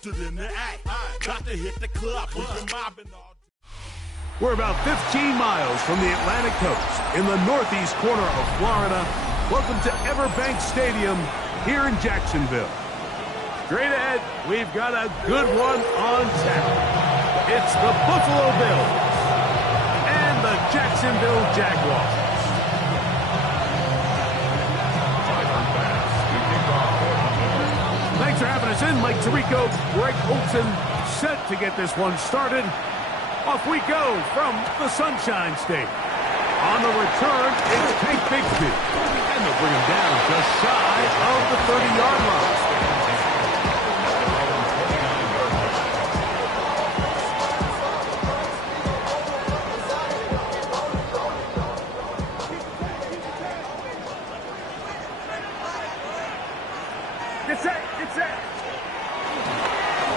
stood in the act. Got to hit the club. We've been mobbing all. We're about 15 miles from the Atlantic coast in the northeast corner of Florida. Welcome to Everbank Stadium here in Jacksonville. Straight ahead, we've got a good one on tap. It's the Buffalo Bills and the Jacksonville Jaguars. Thanks for having us in, Mike Tirico, Greg Olson, set to get this one started. Off we go from the Sunshine State. On the return, it's Tank Bigsby. And they'll bring him down just shy of the 30-yard line. Get set.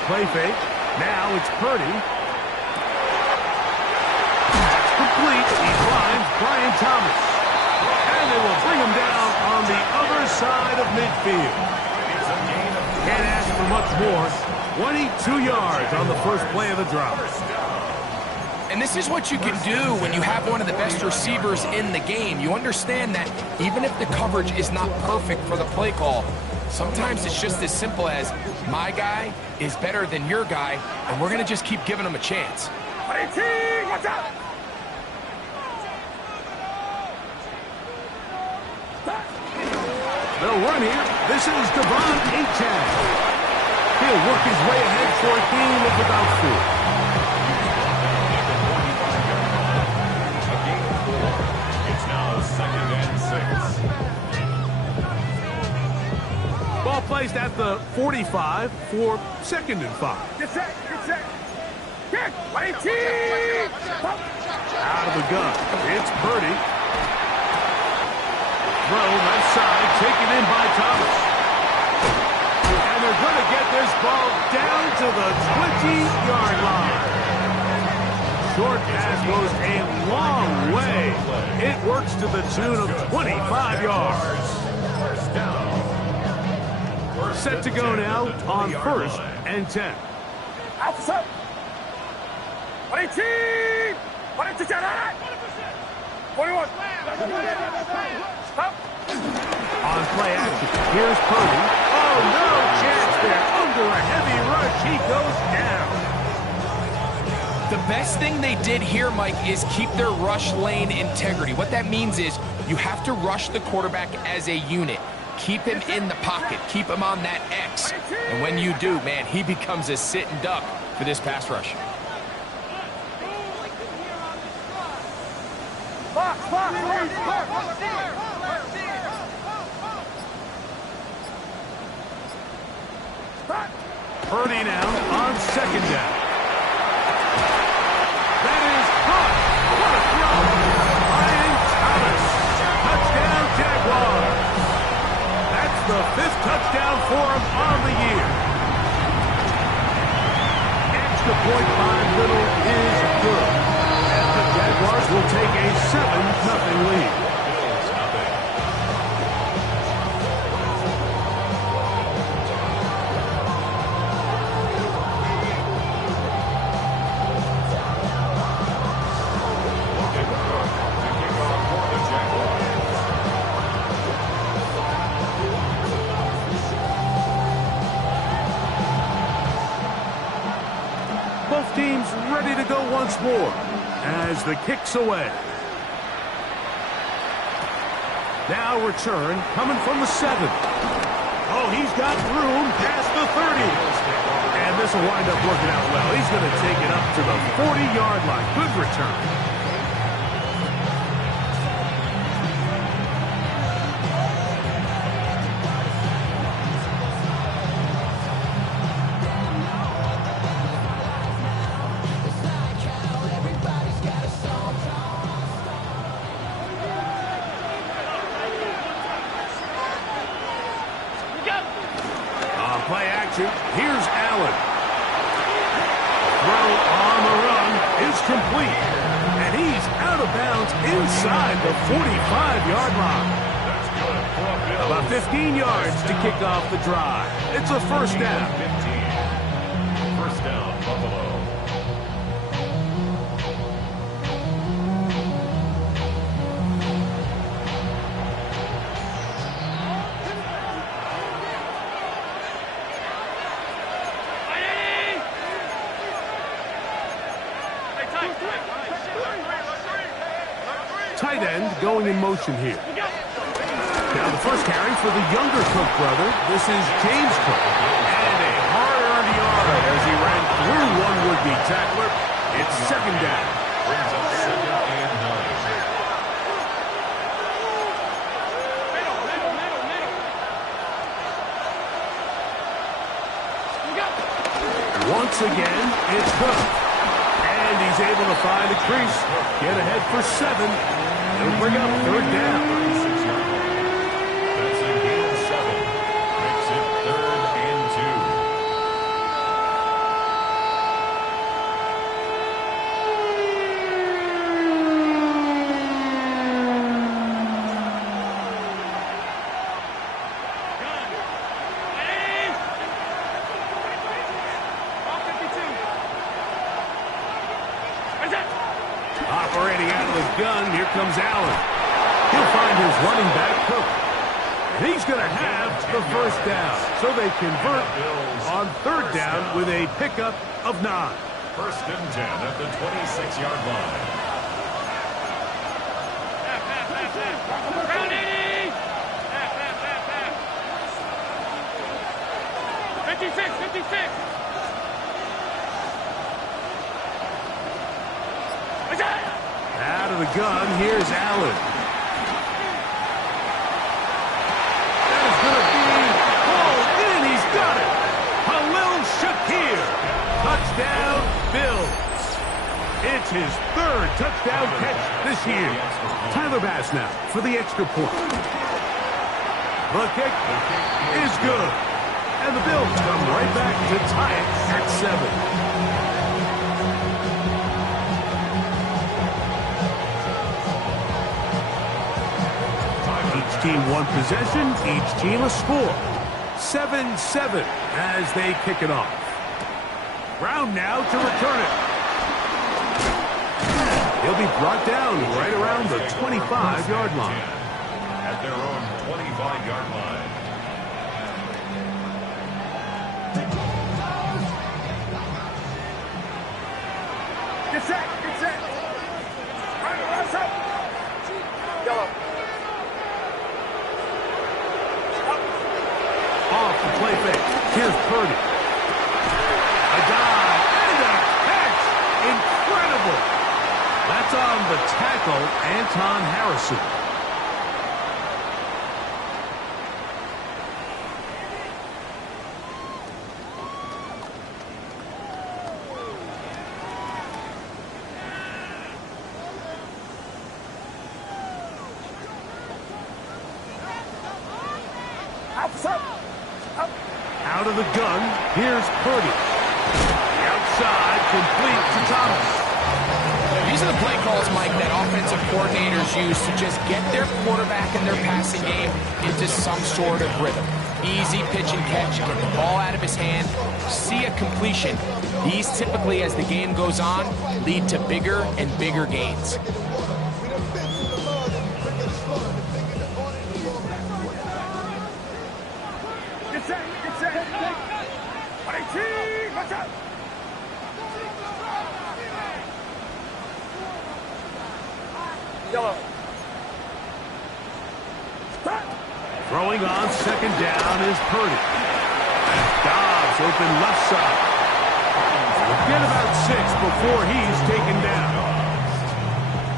Play fake. Now it's Purdy. Complete. He finds Brian Thomas. And they will bring him down on the other side of midfield. Can't ask for much more. 22 yards on the first play of the drive. And this is what you can do when you have one of the best receivers in the game. You understand that even if the coverage is not perfect for the play call, sometimes it's just as simple as my guy is better than your guy, and we're going to just keep giving him a chance. Watch out! They'll run here. This is Devon Achane. He'll work his way ahead for a gain of about 4. It's now 2nd and 6. Ball placed at the 45 for 2nd and 5. Get set. Kick. Out of the gun. It's Purdy. Throw left side, taken in by Thomas. And they're going to get this ball down to the 20-yard line. Short pass goes a long way. It works to the tune of 25 yards. Set to go now on 1st and 10. Outside. 41. Stop. On play action, here's Purdy. Oh, no chance there. Under a heavy rush, he goes down. The best thing they did here, Mike, is keep their rush lane integrity. What that means is you have to rush the quarterback as a unit. Keep him in the pocket. Keep him on that X. And when you do, man, he becomes a sitting duck for this pass rush. Purdy now on 2nd down. That is caught. What a throw. Brian Thomas. Touchdown, Jaguars. That's the 5th touchdown for him on the year. Extra point by Little is good. And the Jaguars will take a 7-0 lead. Both teams ready to go once more as the kick's away. Now return coming from the 7. Oh, he's got room past the 30. And this will wind up working out well. He's going to take it up to the 40-yard line. Good return. Play action. Here's Allen. Throw on the run is complete. And he's out of bounds inside the 45-yard line. About 15 yards to kick off the drive. It's a 1st down. Touchdown, Buffalo. Tight end going in motion here. Now the first carry for the younger Cook brother. This is James Cook. And a hard-earned yard as he ran through one would-be tackler. It's second down. Brings up 2nd and 9. Once again, it's Cook. And he's able to find a crease. Get ahead for 7. It'll bring up third down. 36-yard line. That's a gain of 7. Makes it 3rd and 2. Operating out of the gun, here comes Allen. He'll find his running back, Cook. And he's going to have the first down. So they convert on third down with a pickup of 9. 1st and 10 at the 26-yard line. Round 80. 56. Out of the gun, here's Allen. That is going to be pulled in. He's got it. Khalil Shakir. Touchdown, Bills. It's his 3rd touchdown catch this year. Tyler Bass now for the extra point. The kick is good. And the Bills come right back to tie it at 7. Team one possession, each team a score. 7-7 as they kick it off. Brown now to return it. He'll be brought down right around the 25-yard line. At their own 25-yard line. Get set. Rise up. Yellow. Off the play fake. Here's Purdy. A dive and a catch. Incredible. That's on the tackle, Anton Harrison. Out of the gun, here's Purdy. The outside, complete to Thomas. These are the play calls, Mike, that offensive coordinators use to just get their quarterback and their passing game into some sort of rhythm. Easy pitch and catch, get the ball out of his hand, see a completion. These typically, as the game goes on, lead to bigger and bigger gains. Get set. 18. Watch out. Yellow. Throwing on second down is Purdy. Dobbs open left side. We'll get about 6 before he's taken down.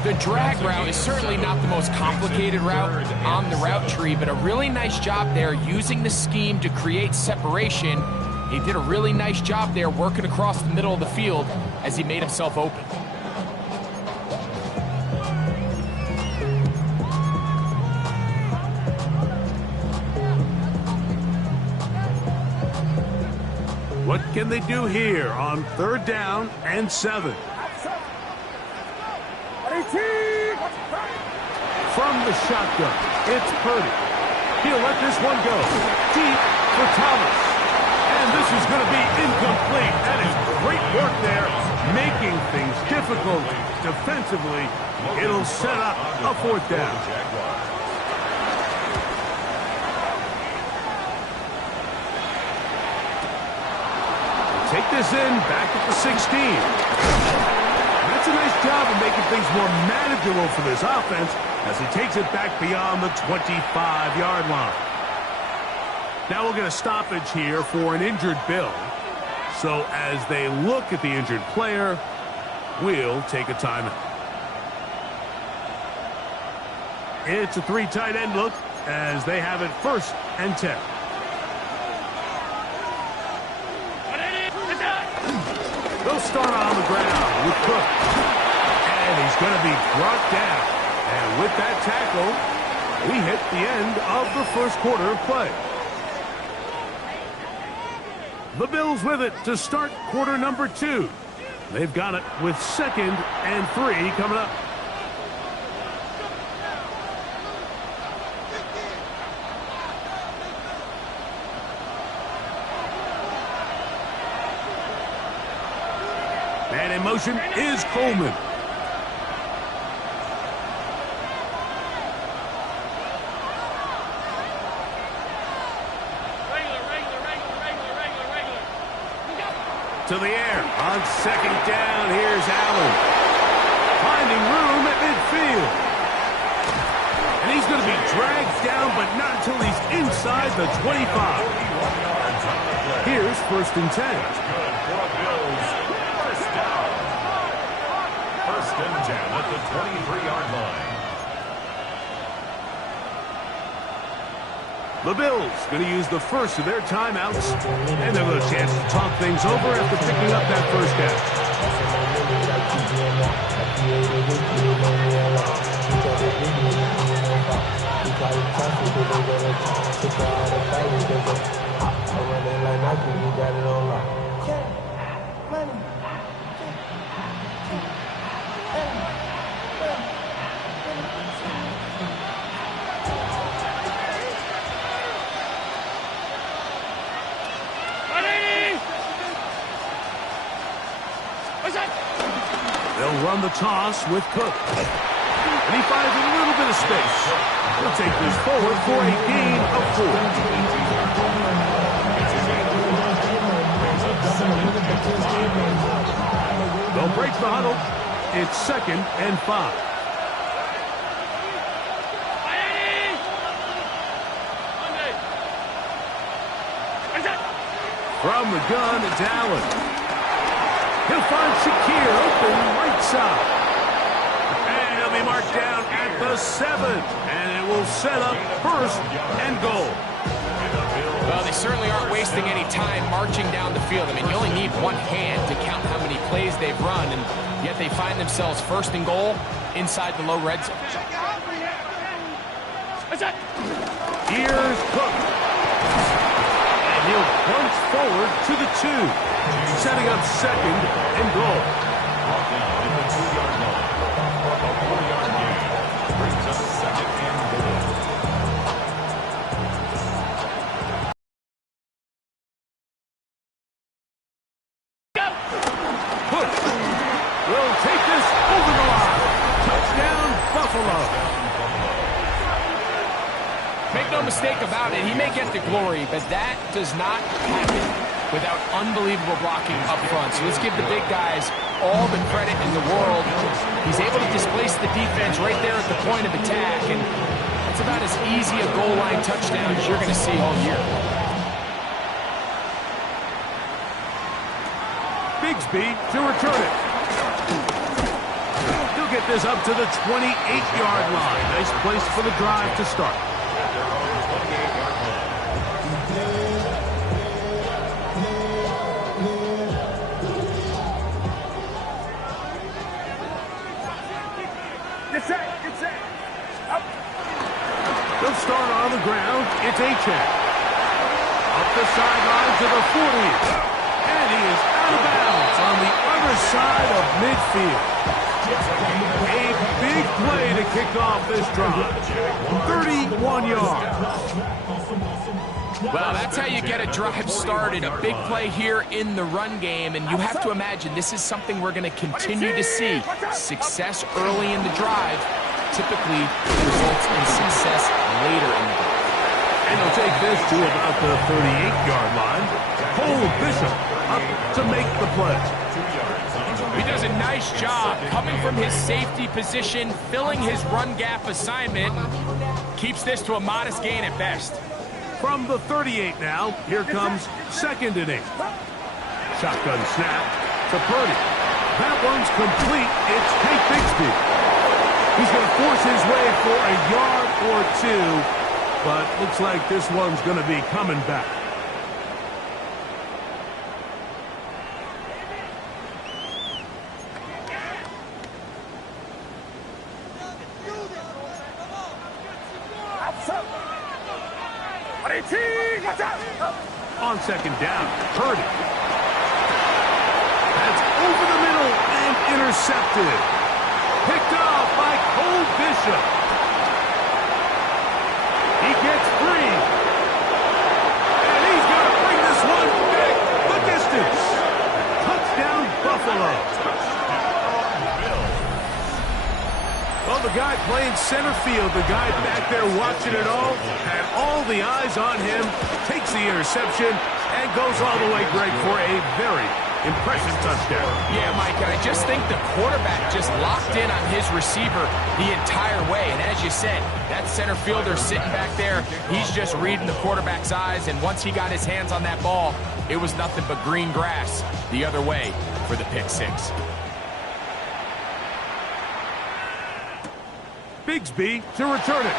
The drag route is certainly not the most complicated route on the route tree, but a really nice job there using the scheme to create separation. He did a really nice job there working across the middle of the field as he made himself open. What can they do here on third down and 7? From the shotgun, it's Purdy. He'll let this one go. Deep for Thomas. And And this is going to be incomplete. That is great work there, making things difficult defensively. It'll set up a fourth down. Take this in, back at the 16. That's a nice job of making things more manageable for this offense as he takes it back beyond the 25-yard line. Now we'll get a stoppage here for an injured Bill. So as they look at the injured player, we'll take a timeout. It's a 3 tight end look as they have it 1st and 10. They'll start on the ground with Cook. And he's going to be brought down. And with that tackle, we hit the end of the first quarter of play. The Bills with it to start quarter number 2. They've got it with 2nd and 3 coming up. And in motion is Coleman. To the air on 2nd down. Here's Allen. Finding room at midfield. And he's going to be dragged down, but not until he's inside the 25. Here's 1st and 10. First and 10 at the 23-yard line. The Bills going to use the first of their timeouts, and they'll have a chance to talk things over after picking up that first down. They'll run the toss with Cook. And he finds a little bit of space. He'll take this forward for a gain of 4. They'll break the huddle. It's 2nd and 5. From the gun, it's Allen. He'll find Shakir open right side. And he'll be marked down at the 7. And it will set up 1st and goal. Well, they certainly aren't wasting any time marching down the field. I mean, you only need one hand to count how many plays they've run, and yet they find themselves 1st and goal inside the low red zone. Here's Cook. And he'll punch forward to the 2. Setting up 2nd and goal. Brought down at the 2-yard line. A 4-yard gain brings up 2nd and goal. Cook will take this over the line. Touchdown, Buffalo. Make no mistake about it, he may get the glory, but that does not happen without unbelievable blocking up front. So let's give the big guys all the credit in the world. He's able to displace the defense right there at the point of attack, and it's about as easy a goal line touchdown as you're going to see all year. Bigsby to return it. He'll get this up to the 28-yard line. Nice place for the drive to start. They'll start on the ground. It's Achane. Up the sideline to the 40. And he is out of bounds on the other side of midfield. A big play to kick off this drive. 31 yards. Well, that's how you get a drive started. A big play here in the run game, and you have to imagine this is something we're going to continue to see. Success early in the drive typically results in success later in the drive. And he'll take this to about the 38-yard line. Cole Bishop up to make the play. He does a nice job coming from his safety position, filling his run gap assignment. Keeps this to a modest gain at best. From the 38 now, here comes 2nd and 8. Shotgun snap to Purdy. That one's complete. It's Tank Bigsby. He's going to force his way for a yard or two, but looks like this one's going to be coming back. On 2nd down, Purdy. That's over the middle and intercepted. Picked off by Cole Bishop. He gets free. And he's going to bring this one back the distance. Touchdown, Buffalo. Well, the guy playing center field, the guy back there watching it all, had all the eyes on him, takes the interception, and goes all the way, Greg, for a very impressive touchdown. Yeah, Mike, I just think the quarterback just locked in on his receiver the entire way. And as you said, that center fielder sitting back there, he's just reading the quarterback's eyes. And once he got his hands on that ball, it was nothing but green grass the other way for the pick six. Bigsby to return it.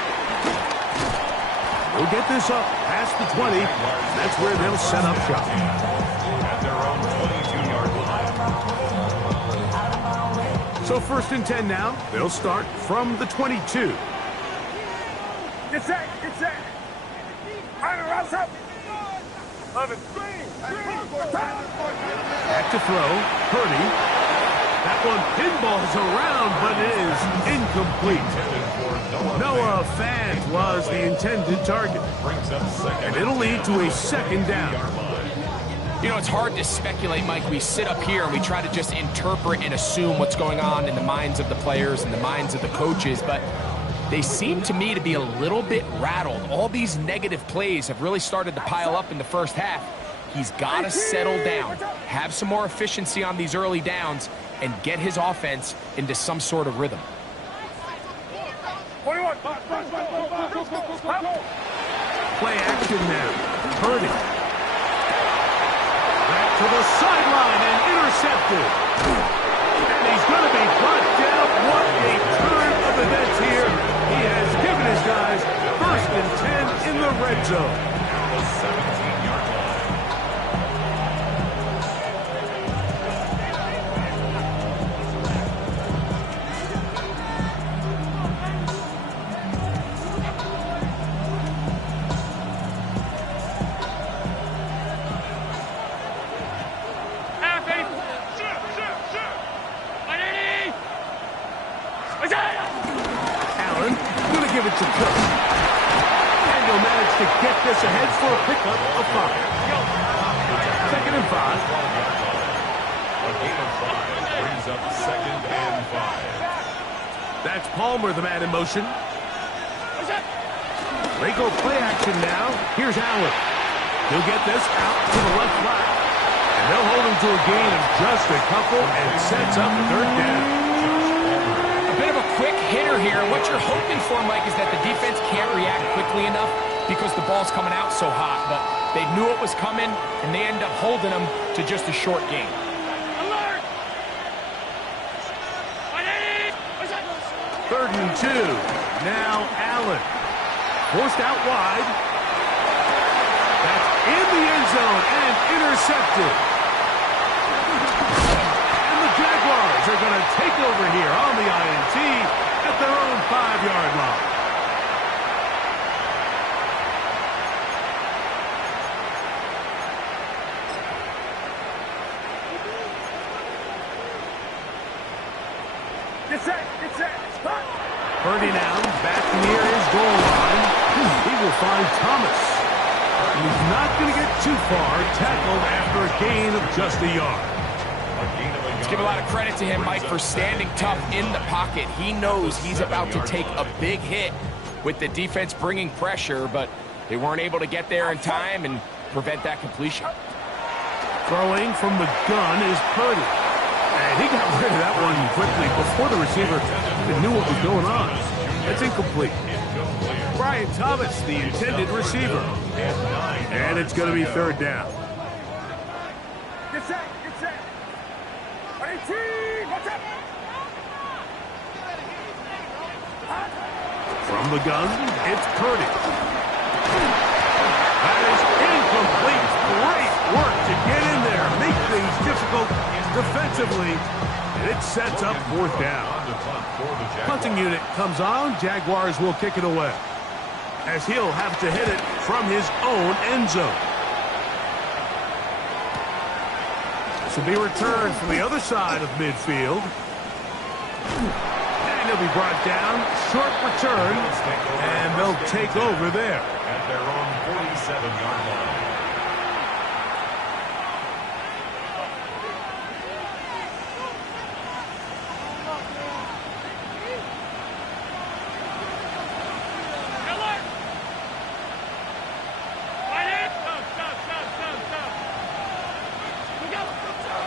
We'll get this up past the 20. That's where they'll set up shop. At their own 22-yard line. So 1st and 10 now. They'll start from the 22. Get set. Rouse up. 11. Back to throw. Purdy. That one pinballs around, but is incomplete. Noah Fant was the intended target. And it'll lead to a 2nd down. You know, it's hard to speculate, Mike. We sit up here and we try to just interpret and assume what's going on in the minds of the players and the minds of the coaches, but they seem to me to be a little bit rattled. All these negative plays have really started to pile up in the first half. He's got to settle down, have some more efficiency on these early downs, and get his offense into some sort of rhythm. 21. Play action now. Purdy. Back to the sideline and intercepted. And he's going to be brought down. What a turn of events here. He has given his guys 1st and 10 in the red zone. The 17-yard line. Allen going to give it to Cook. And he'll manage to get this ahead for a pickup of 5. 2nd and 5. A gain of 5 brings up 2nd and 5. That's Palmer, the man in motion. They go play action now. Here's Allen. He'll get this out to the left flat. And they'll hold him to a gain of just a couple and sets up the 3rd down. Bit of a quick hitter here. What you're hoping for, Mike, is that the defense can't react quickly enough because the ball's coming out so hot. But they knew it was coming, and they end up holding them to just a short gain. Alert! 3rd and 2. Now Allen. Forced out wide. That's in the end zone and intercepted. Jaguars are going to take over here on the INT at their own 5-yard line. Get set. Purdy now back near his goal line. He will find Thomas. He's not going to get too far, tackled after a gain of just a yard. Let's give a lot of credit to him, Mike, for standing tough in the pocket. He knows he's about to take a big hit with the defense bringing pressure, but they weren't able to get there in time and prevent that completion. Throwing from the gun is Purdy. And he got rid of that one quickly before the receiver even knew what was going on. It's incomplete. Brian Thomas, the intended receiver. And it's going to be third down. Get set, get set. 18, what's up? From the gun, it's Purdy. That is incomplete. Great work to get in there, make things difficult defensively, and it sets up fourth down. Punting unit comes on. Jaguars will kick it away, as he'll have to hit it from his own end zone. This will be returned from the other side of midfield. And he'll be brought down. Short return, and they'll take over there. At their own 47-yard line.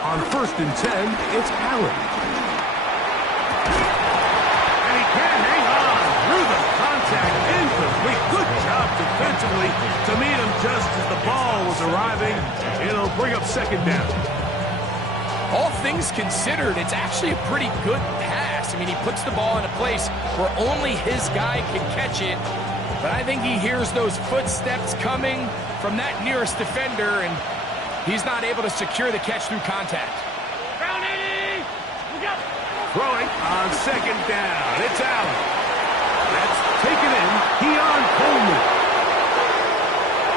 On 1st and 10, it's Allen. And he can hang on through the contact. Incomplete. Good job defensively to meet him just as the ball was arriving. It'll bring up second down. All things considered, it's actually a pretty good pass. I mean, he puts the ball in a place where only his guy can catch it. But I think he hears those footsteps coming from that nearest defender, and he's not able to secure the catch through contact. Round 80, we got Throwing on second down. It's Allen. That's taken in. Keon Coleman.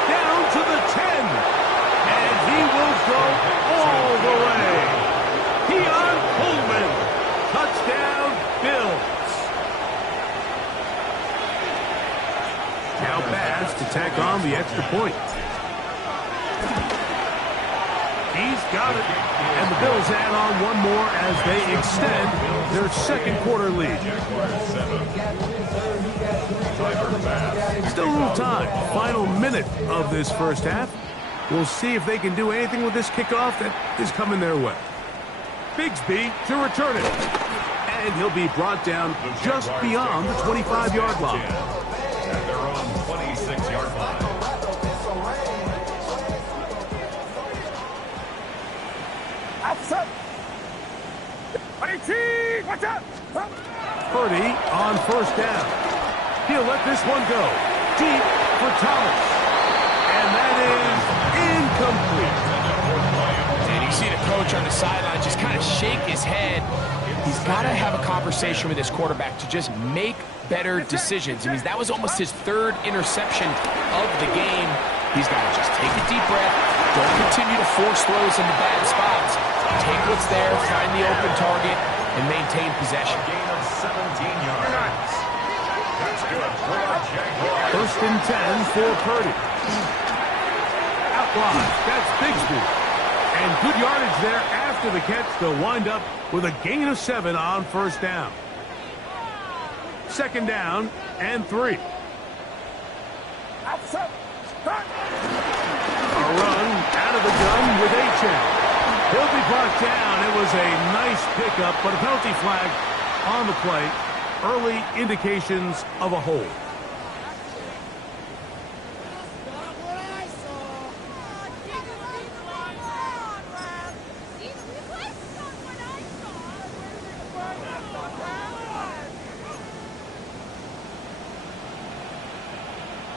Down to the 10. And he will go all the way. Keon Coleman. Touchdown, Bills. Now Bass to tack on the extra point. He's got it. And the Bills add on one more as they extend their second quarter lead. Still a little time. Final minute of this first half. We'll see if they can do anything with this kickoff that is coming their way. Bigsby to return it. And he'll be brought down just beyond the 25-yard line. At their own 26-yard line. outside. 18, what's up? Purdy on first down. He'll let this one go. Deep for Thomas. And that is incomplete. And you see the coach on the sideline just kind of shake his head. He's got to have a conversation with his quarterback to just make better decisions. I mean, that was almost his third interception of the game. He's got to just take a deep breath. Don't continue to force throws into bad spots. Take what's there, find the open target, and maintain possession. A gain of 17 yards. That's good for the Jaguars. First and 10 for Purdy. Out wide, that's Bigsby. And good yardage there after the catch. They'll wind up with a gain of 7 on first down. Second down and 3. Outside. A run out of the gun with Achane. He'll be brought down. It was a nice pickup, but a penalty flag on the play. Early indications of a hold.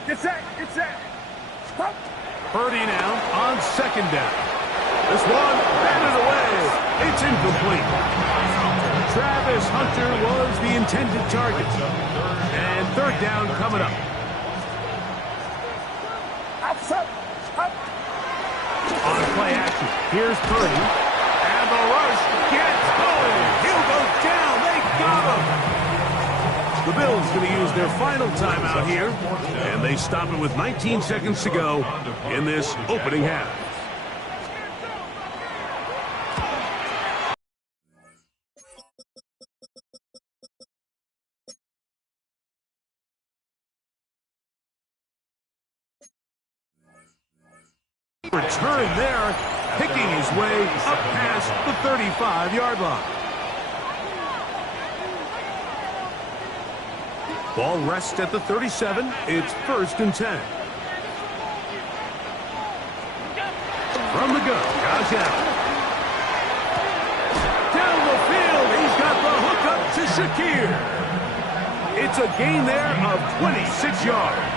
Get set, get set. Stop. Purdy now on second down. This one batted away. It's incomplete. Travis Hunter was the intended target. And third down coming up. Outside. Up. On play action, here's Purdy. And the rush gets going. He'll go down. They got him. The Bills going to use their final timeout here, and they stop it with 19 seconds to go in this opening half. Return there, picking his way up past the 35-yard line. Ball rests at the 37. It's 1st and 10. From the gun, Josh Allen. Down the field, he's got the hook up to Shakir. It's a gain there of 26 yards.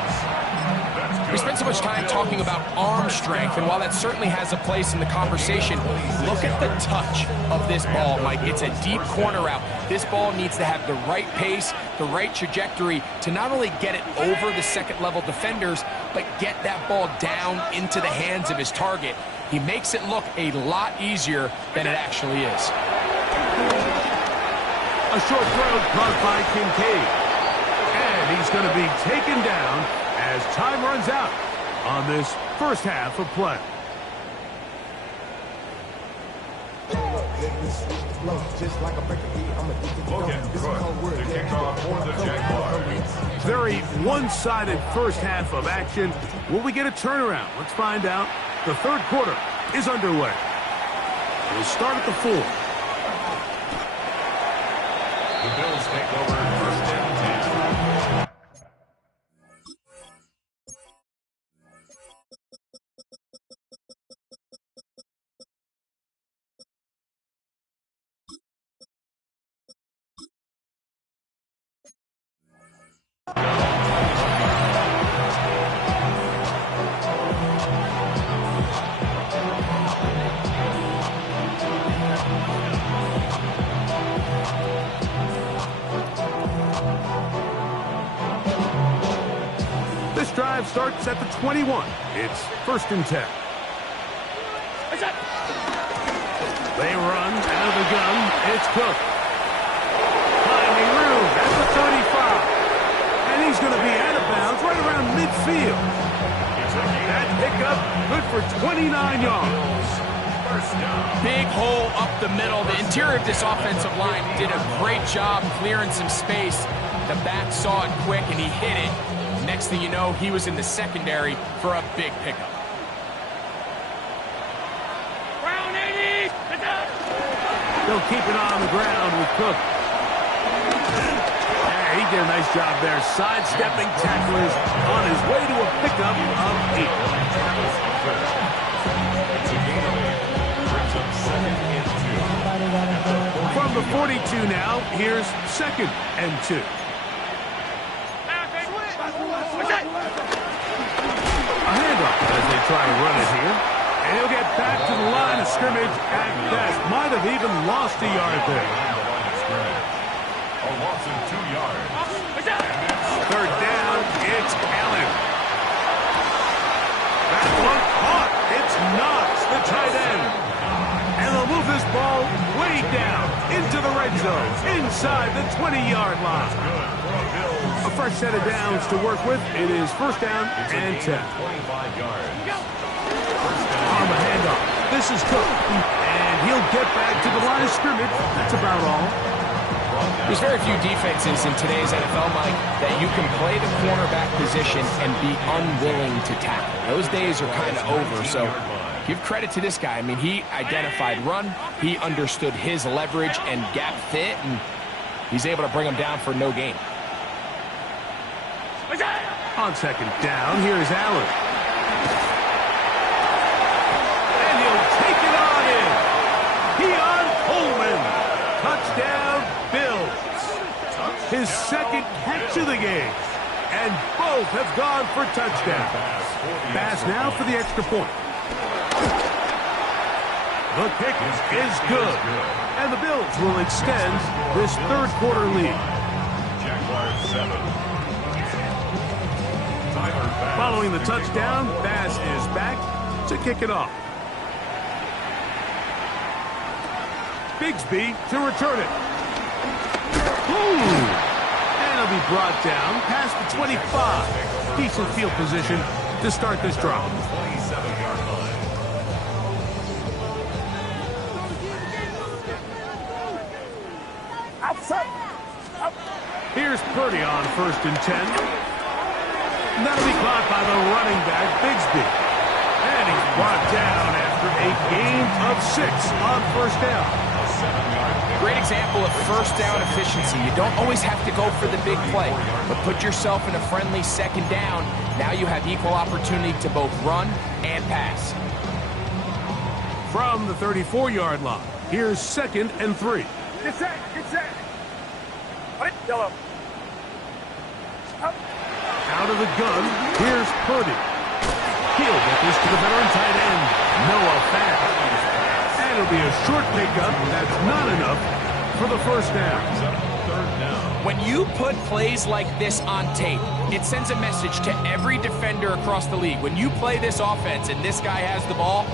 We spent so much time talking about arm strength, and while that certainly has a place in the conversation, look at the touch of this ball, Mike. It's a deep corner route. This ball needs to have the right pace, the right trajectory to not only get it over the second-level defenders, but get that ball down into the hands of his target. He makes it look a lot easier than it actually is. A short throw caught by Kincaid. And he's going to be taken down as time runs out on this first half of play. Very one-sided first half of action. Will we get a turnaround? Let's find out. The third quarter is underway. We'll start at the 4. The Bills take over 1st and 10. This drive starts at the 21. It's 1st and 10. They run out of the gun. It's Cook. Finding room at the 35. And he's going to be out of bounds right around midfield. That pickup good for 29 yards. Big hole up the middle. The interior of this offensive line did a great job clearing some space. The back saw it quick, and he hit it. Next thing you know, he was in the secondary for a big pickup. They'll keep it on the ground with Cook. Yeah, he did a nice job there, sidestepping tacklers on his way to a pickup of 8. From the 42 now, here's 2nd and 2. A handoff as they try to run it here. And he'll get back to the line of scrimmage at best. Might have even lost a yard there. A loss of 2 yards. 3rd down, it's Allen. That one caught. It's Knox, the tight end. And they'll move this ball way down into the red zone, inside the 20-yard line. A fresh set of downs to work with. It is 1st down and 10. 25 yards. On the handoff. This is Cook. And he'll get back to the line of scrimmage. That's about all. There's very few defenses in today's NFL, Mike, that you can play the cornerback position and be unwilling to tackle. Those days are kind of over, so give credit to this guy. I mean, he identified run, he understood his leverage and gap fit, and he's able to bring him down for no gain. On 2nd down, here's Allen. And he'll take it on in. Keon Coleman. Touchdown, Bills. His 2nd catch of the game. And both have gone for touchdown. Pass now for the extra point. The kick is good. And the Bills will extend this third quarter lead. Jaguars 7. Following the touchdown, Bass is back to kick it off. Bigsby to return it. Ooh! And he'll be brought down past the 25. Decent field position to start this drive. 27-yard line. Outside. Up. Here's Purdy on 1st and 10. And that'll be caught by the running back, Bigsby. And he's brought down after a gain of 6 on 1st down. A 7-yard pick. Great example of first down efficiency. You don't always have to go for the big play, but put yourself in a friendly 2nd down. Now you have equal opportunity to both run and pass. From the 34-yard line, here's 2nd and 3. Get set. Get set. Right. Yellow. Up. Out of the gun, here's Purdy. He'll get this to the veteran tight end, Noah Fant. And it'll be a short pickup. That's not enough for the 1st down. 3rd down. When you put plays like this on tape, it sends a message to every defender across the league. When you play this offense and this guy has the ball,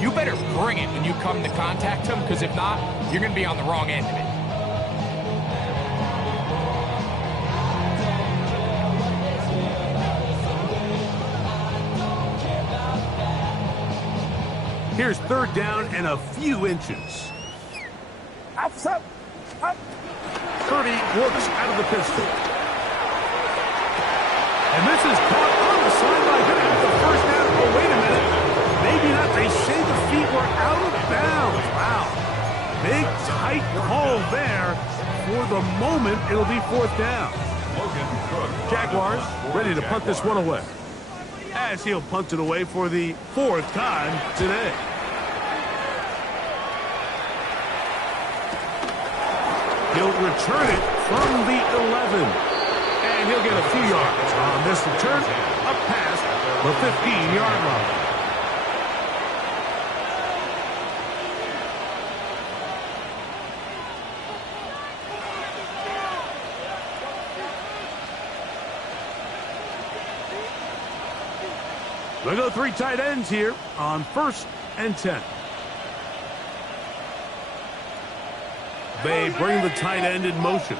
you better bring it when you come to contact him, because if not, you're going to be on the wrong end of it. Here's 3rd down and a few inches. Outside. Up. Purdy works out of the pistol. And this is caught on the sideline. Going to have the 1st down. Oh, wait a minute. Maybe not. They say the feet were out of bounds. Wow. Big, tight call there. For the moment, it'll be 4th down. Logan Cook. Jaguars ready to punt this one away, as he'll punt it away for the 4th time today. He'll return it from the 11. And he'll get a few yards on this return up past the 15-yard line. We'll go 3 tight ends here on 1st and 10. They bring the tight end in motion.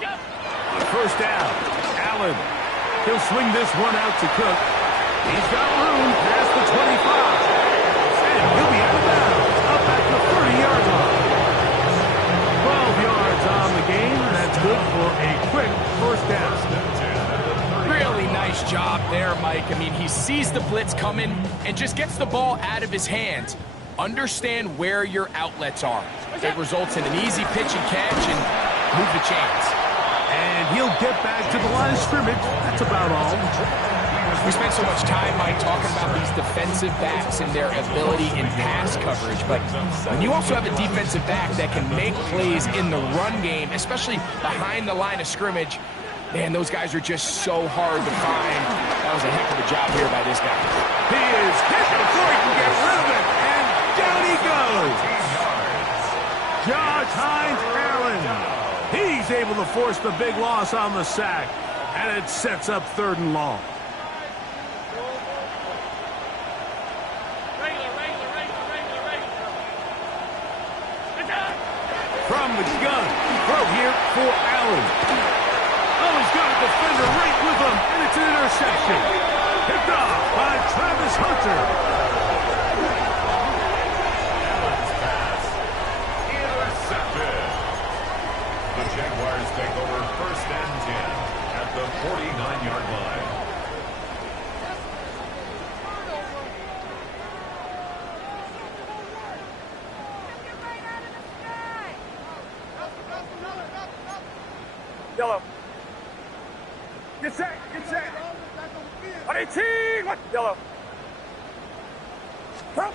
The 1st down, Allen. He'll swing this one out to Cook. He's got room past the 25. And he'll be out of bounds up at the 30-yard line. 12 yards on the game. That's good for a quick 1st down. Really nice job there, Mike. I mean, he sees the blitz coming and just gets the ball out of his hands. Understand where your outlets are. It results in an easy pitch and catch and move the chains. And he'll get back to the line of scrimmage. That's about all. We spent so much time, Mike, talking about these defensive backs and their ability in pass coverage. But when you also have a defensive back that can make plays in the run game, especially behind the line of scrimmage, man, those guys are just so hard to find. That was a heck of a job here by this guy. He is hit before he can get rid of it. And down he goes. Josh Hines-Allen. He's able to force the big loss on the sack. And it sets up 3rd and long. From the gun, throw here for Allen. Oh, he's got a defender right with him, and it's an interception. Picked off by Travis Hunter. Allen's pass. Intercepted. The Jaguars take over 1st and 10 at the 49-yard line. Yellow. Get set. Get set. 18. What? Yellow. Up.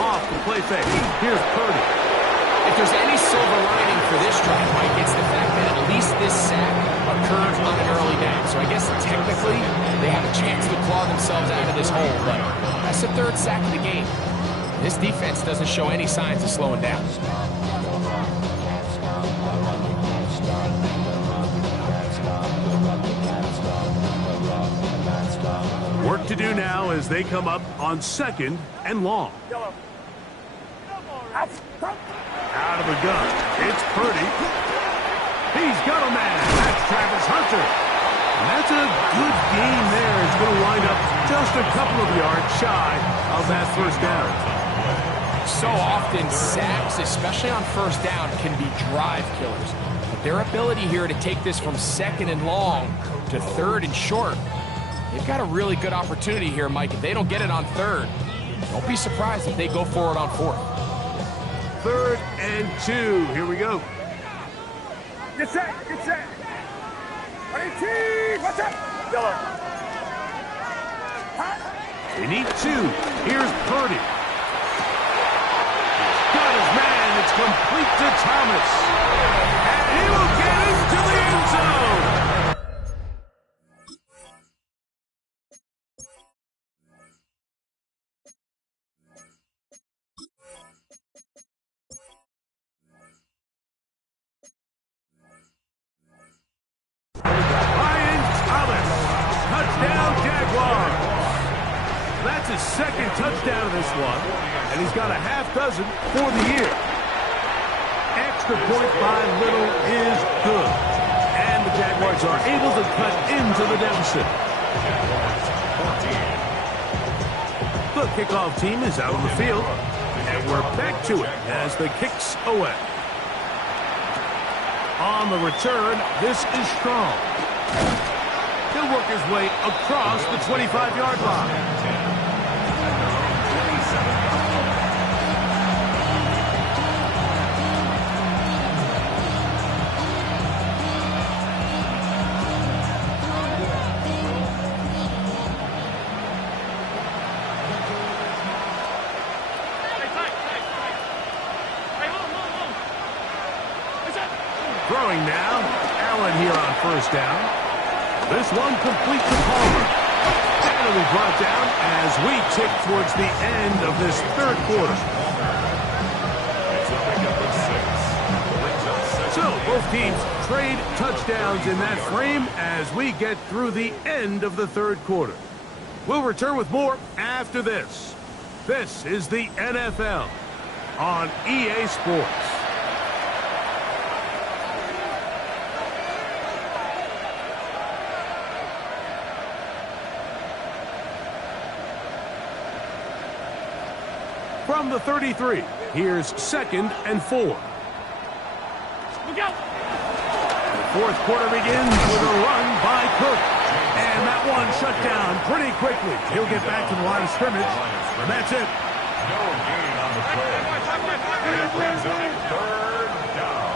Off the play fake. Here's Purdy. If there's any silver lining for this drive, Mike, it's the fact that at least this sack occurred on an early down. So I guess technically they have a chance to claw themselves out of this hole, but that's the 3rd sack of the game. This defense doesn't show any signs of slowing down. Work to do now as they come up on 2nd and long. Yellow. Out. Out out of the gun. It's Purdy. He's got a man. That's Travis Hunter. And that's a good game there. It's going to wind up just a couple of yards shy of that first down. So often, sacks, especially on first down, can be drive killers. But their ability here to take this from second and long to third and short, they've got a really good opportunity here, Mike. If they don't get it on third, don't be surprised if they go for it on fourth. 3rd and 2. Here we go. Get set. Get set. Ready, team. What's up? Yellow. They need 2. Here's Purdy. He's got his man. It's complete to Thomas. And he will get into the end zone. His second touchdown of this one, and he's got a half dozen for the year. Extra point by Little is good, and the Jaguars are able to cut into the deficit. The kickoff team is out on the field, and we're back to it as the kick's away. On the return, this is Strong. He'll work his way across the 25-yard line. Throwing now, Allen here on first down. This one complete to Palmer. And it'll be brought down as we tick towards the end of this third quarter. So both teams trade touchdowns in that frame as we get through the end of the third quarter. We'll return with more after this. This is the NFL on EA Sports. From the 33, here's 2nd and 4. The fourth quarter begins with a run by Cook. And that one shut down pretty quickly. He'll get back to the line of scrimmage, and that's it. No gain on the play. And it brings up 3rd down.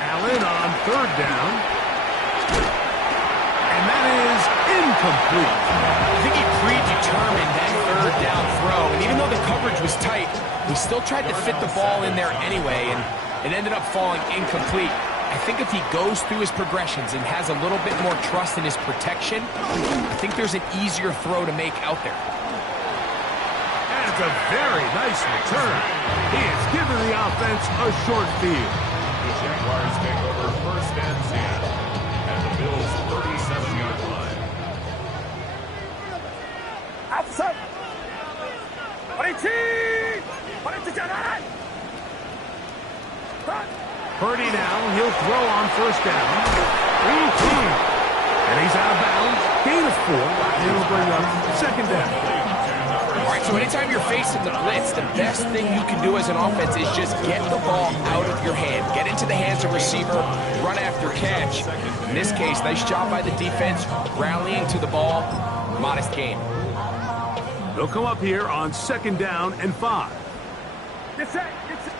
Allen on 3rd down. And that is incomplete. I think he predetermined that 3rd down throw, and even though the coverage was tight, he still tried to fit the ball in there anyway, and it ended up falling incomplete. I think if he goes through his progressions and has a little bit more trust in his protection, I think there's an easier throw to make out there. And it's a very nice return. He has given the offense a short field. The Jaguars take over 1st and 10 at the Bills' 37-yard line. Outside. Ready, team. Ready to get on. Purdy now, he'll throw on 1st down. And he's out of bounds. Gain of 4. And he'll bring up 2nd down. All right, so anytime you're facing the blitz, the best thing you can do as an offense is just get the ball out of your hand. Get into the hands of receiver, run after catch. In this case, nice job by the defense, rallying to the ball. Modest gain. They'll come up here on 2nd down and 5. Get set. Get set.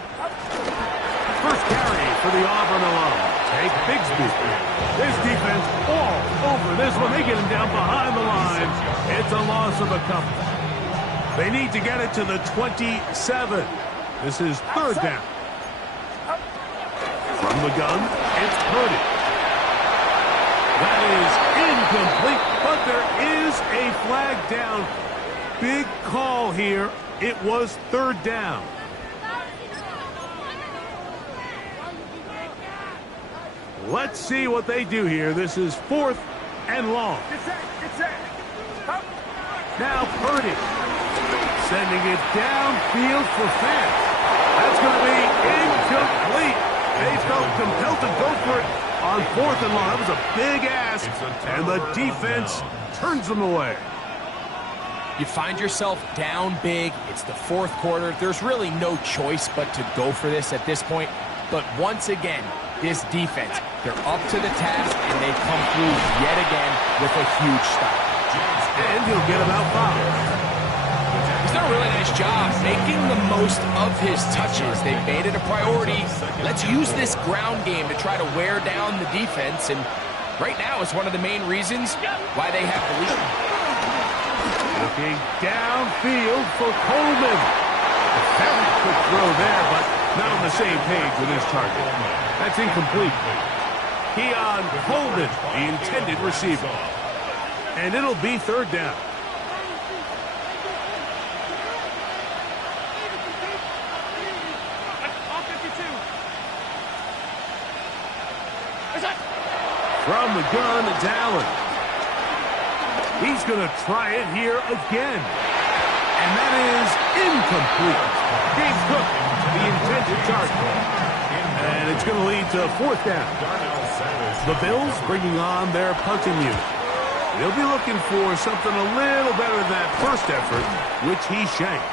First carry for the Auburn alum. Take Bigsby. This defense all over this one. They get him down behind the line. It's a loss of a couple. They need to get it to the 27. This is 3rd down. From the gun, it's Purdy. That is incomplete, but there is a flag down. Big call here. It was 3rd down. Let's see what they do here. This is 4th and long. Get set. Get set. Now Purdy. Sending it downfield for fans. That's going to be incomplete. They felt compelled to go for it on 4th and long. That was a big ask, and the defense turns them away. You find yourself down big. It's the 4th quarter. There's really no choice but to go for this at this point. But once again, this defense, they're up to the task, and they come through yet again with a huge stop. And he'll get about 5. He's done a really nice job making the most of his touches. They've made it a priority. Let's use this ground game to try to wear down the defense, and right now is one of the main reasons why they have the lead. Looking downfield for Coleman. A very quick throw there, but not on the same page with his target. That's incomplete. Keon Coleman, the intended receiver. And it'll be 3rd down. From the gun, it's Allen. He's going to try it here again. And that is incomplete. James Cook, the intended target. And it's going to lead to 4th down. The Bills bringing on their punting unit. They'll be looking for something a little better than that first effort, which he shanked.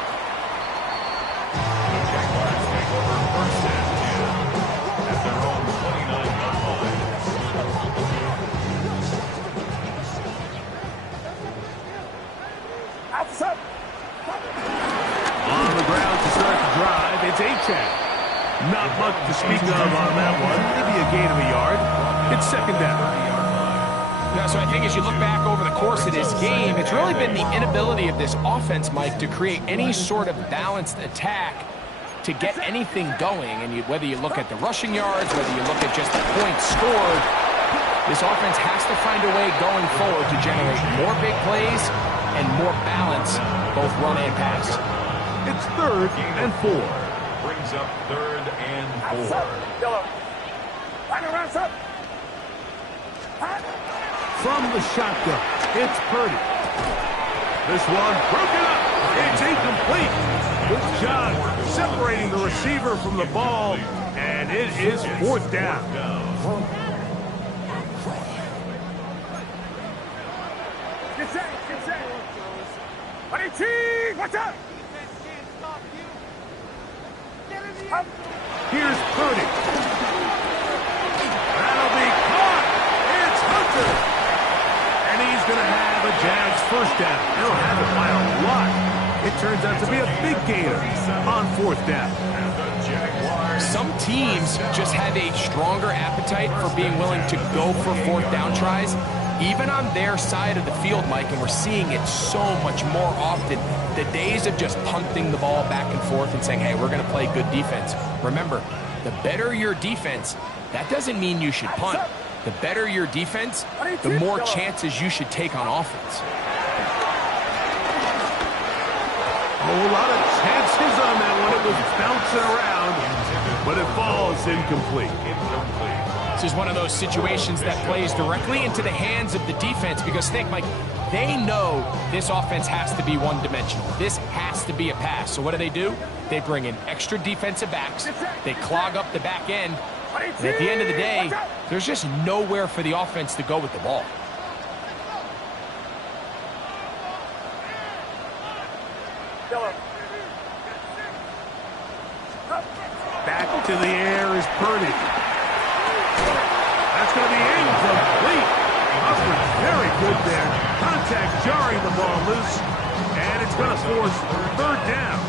The Jaguars take over 1st and 10 at their own 29-yard line. On the ground to start the drive, it's Achane. Not much to speak of on that one. Maybe a gain of a yard. It's 2nd down. Yeah, so I think as you look back over the course of this game, it's really been the inability of this offense, Mike, to create any sort of balanced attack to get anything going. And whether you look at the rushing yards, whether you look at just the points scored, this offense has to find a way going forward to generate more big plays and more balance, both run and pass. It's 3rd and 4. Brings up 3rd and 4. From the shotgun, it's Purdy. This one broken up. It's incomplete. Good job separating the receiver from the ball, and it is 4th down. Get set. Watch out. Here's Purdy. That'll be caught. It's Hunter. And he's going to have a Jags 1st down. They'll have it by a lot. It turns out to be a big gainer on 4th down. Some teams just have a stronger appetite for being willing to go for 4th down tries, even on their side of the field, Mike, and we're seeing it so much more often. The days of just punting the ball back and forth and saying, hey, we're going to play good defense. Remember, the better your defense, that doesn't mean you should punt. The better your defense, the more chances you should take on offense. A whole lot of chances on that one. It was bouncing around, but it falls incomplete. This is one of those situations that plays directly into the hands of the defense because think, Mike, they know this offense has to be one-dimensional. This has to be a pass. So what do? They bring in extra defensive backs. They clog up the back end. And at the end of the day, there's just nowhere for the offense to go with the ball. Back to the air is Purdy. That's going to be incomplete. Hubbard very good there. Contact jarring the ball loose. And it's going to force 3rd down.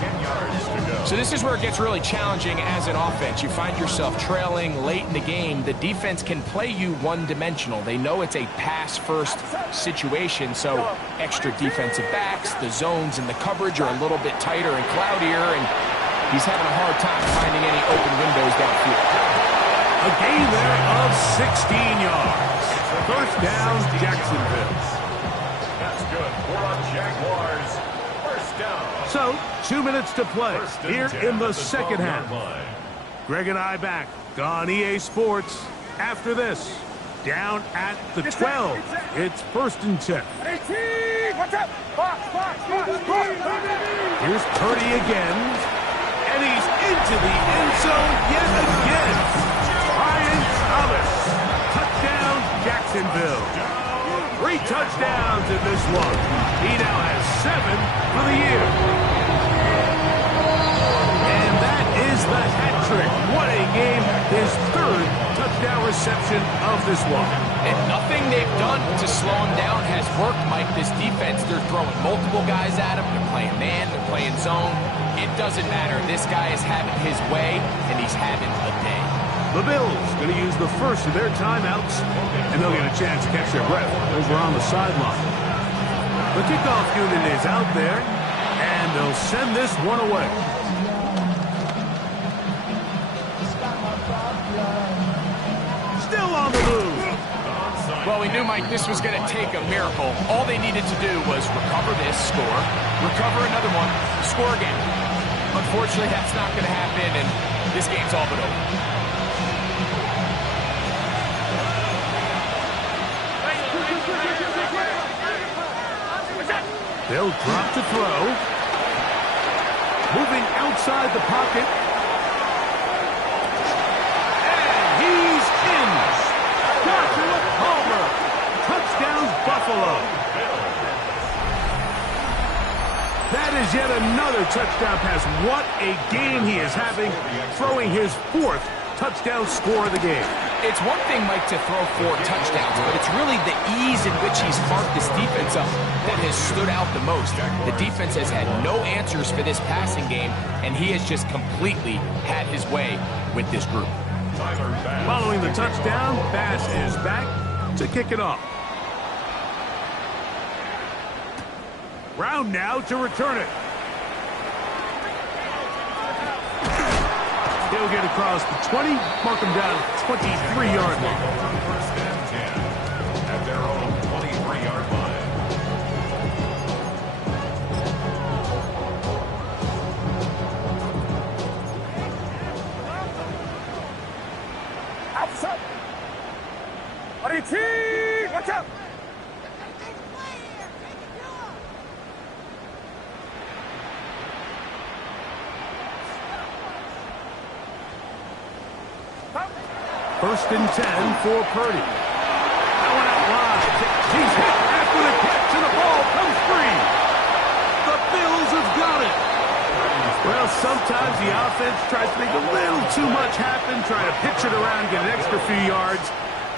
10 yards to go. So this is where it gets really challenging as an offense. You find yourself trailing late in the game. The defense can play you one-dimensional. They know it's a pass-first situation, so extra defensive backs, the zones and the coverage are a little bit tighter and cloudier, and he's having a hard time finding any open windows downfield. A gain there of 16 yards. 1st down, Jacksonville. That's good for our Jaguars. 1st down. So, 2 minutes to play here in the 2nd half. Line. Greg and I back on EA Sports after this. Down at the 12. It's 1st and 10. 18, watch out! Box, box, box, box. Here's Purdy again. And he's into the end zone yet again. Brian Thomas. Touchdown, Jacksonville. 3 touchdowns in this one. He now has 7 for the year. And that is the hat trick. What a game. His 3rd touchdown reception of this one. And nothing they've done to slow him down has worked, Mike. This defense, they're throwing multiple guys at him. They're playing man, they're playing zone. It doesn't matter. This guy is having his way, and he's having a day. The Bills going to use the first of their timeouts, and they'll get a chance to catch their breath over on the sideline. The kickoff unit is out there, and they'll send this one away. Still on the move. Well, we knew, Mike, this was going to take a miracle. All they needed to do was recover this, score, recover another one, score again. Unfortunately, that's not going to happen, and this game's all but over. They'll drop to throw. Moving outside the pocket. And he's in. Joshua Palmer. Touchdown, Buffalo. That is yet another touchdown pass. What a game he is having, throwing his 4th touchdown score of the game. It's one thing, Mike, to throw 4 touchdowns, but it's really the ease in which he's marked this defense up that has stood out the most. The defense has had no answers for this passing game, and he has just completely had his way with this group. Following the touchdown, Bass is back to kick it off. Brown now to return it. He'll get across the 20, mark him down at 23-yard line. 1st and 10 at their own 23-yard line. Outside. 18, watch out! First and 10 for Purdy. That one out wide. He's hit after the catch, and the ball comes free. The Bills have got it. Well, sometimes the offense tries to make a little too much happen, try to pitch it around, get an extra few yards,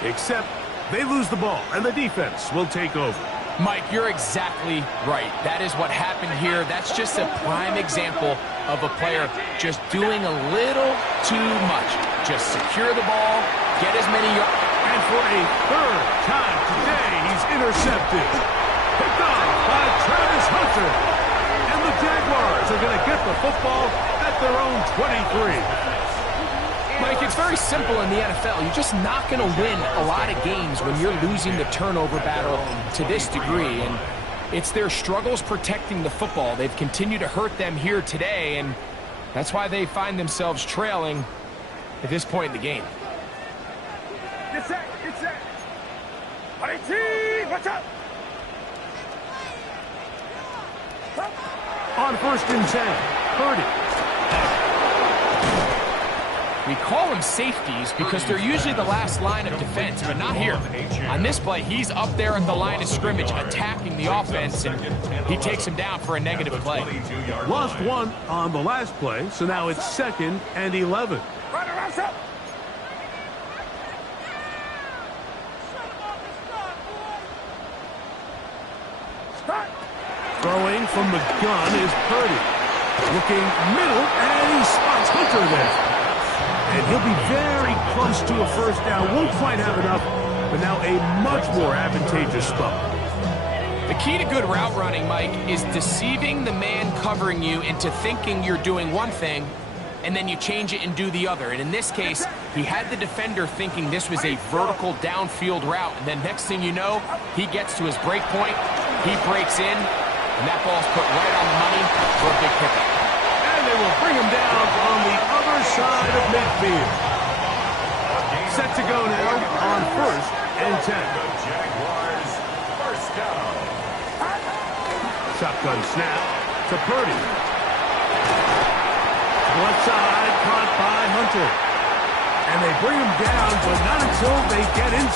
except they lose the ball, and the defense will take over. Mike, you're exactly right. That is what happened here. That's just a prime example of a player just doing a little too much. Just secure the ball, get as many yards. And for a 3rd time today, he's intercepted. Picked off by Travis Hunter. And the Jaguars are going to get the football at their own 23. Mike, it's very simple in the NFL. You're just not going to win a lot of games when you're losing the turnover battle to this degree. And it's their struggles protecting the football. They've continued to hurt them here today, and that's why they find themselves trailing at this point in the game. Get set, get set. 18, watch out! On 1st and 10, Purdy. We call them safeties because they're usually the last line of defense, but not here. On this play, he's up there at the line of scrimmage attacking the offense, and he takes him down for a negative play. Lost 1 on the last play, so now it's 2nd and 11. Right around up. Start. Throwing from the gun is Purdy. Looking middle, and he spots Hunter there. And he'll be very close to a 1st down. Won't quite have enough, but now a much more advantageous spot. The key to good route running, Mike, is deceiving the man covering you into thinking you're doing one thing, and then you change it and do the other. And in this case, he had the defender thinking this was a vertical downfield route, and then next thing you know, he gets to his break point, he breaks in, and that ball's put right on the money for a big pickup. And they will bring him down on the other side of midfield. Set to go now on 1st and 10. The Jaguars, first down. Shotgun snap to Purdy. Left side, caught by Hunter. And they bring him down, but not until they get inside.